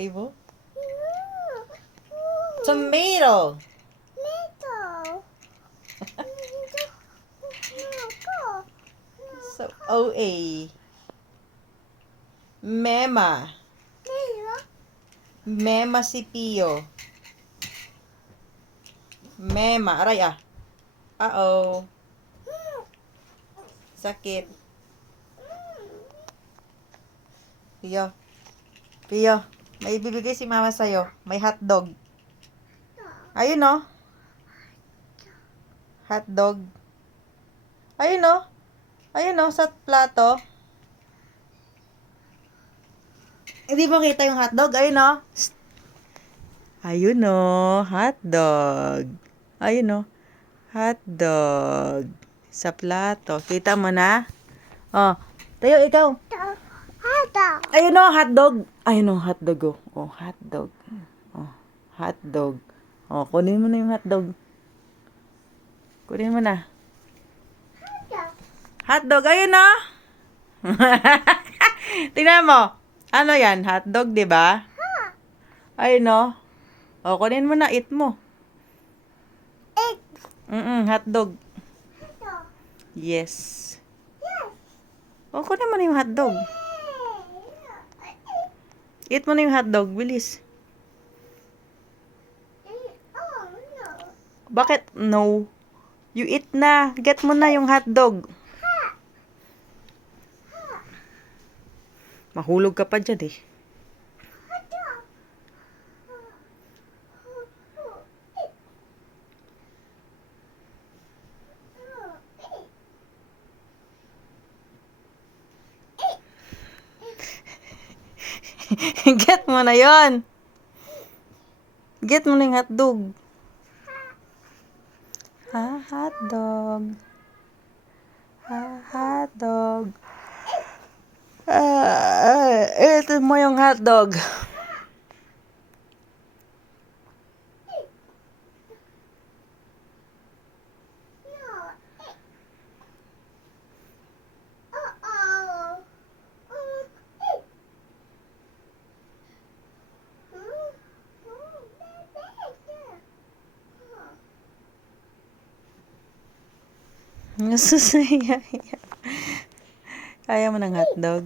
Avo? Tomato. So, OA. Mema. Mema si Pio. Mema. Aray ah. Uh-oh. Sakit. Pio. Pio. May ibibigay si mama sa'yo. May hotdog. Ayun oh. Hotdog. Ayun oh. Ayun oh, sa plato. Hindi mo kita yung hotdog? Ayun oh. Ayun oh, hotdog. Ayun oh, hotdog. Sa plato. Kita mo na? Oh, tayo ikaw. Ayun oh, hotdog. Ayun oh, hotdog oh. Oh, hotdog. Oh, hotdog. Oh, kunin mo na yung hotdog. Kunin mo na. Hotdog, ayun oh. Tingnan mo. Ano yan? Hotdog, di ba? Ayun oh. Oh, kunin mo na, eat mo. Hotdog. Yes. Oh, kunin mo na yung hotdog. Eat mo na yung hotdog, bilis. Bakit no? You eat na. Get mo na yung hotdog. Mahulog ka pa dyan eh. Get mo na yon. Get mo na yung hotdog. Ha, hotdog. Ha, hotdog. Ito mo yung hotdog. Nasusaya. Kaya mo ng hotdog?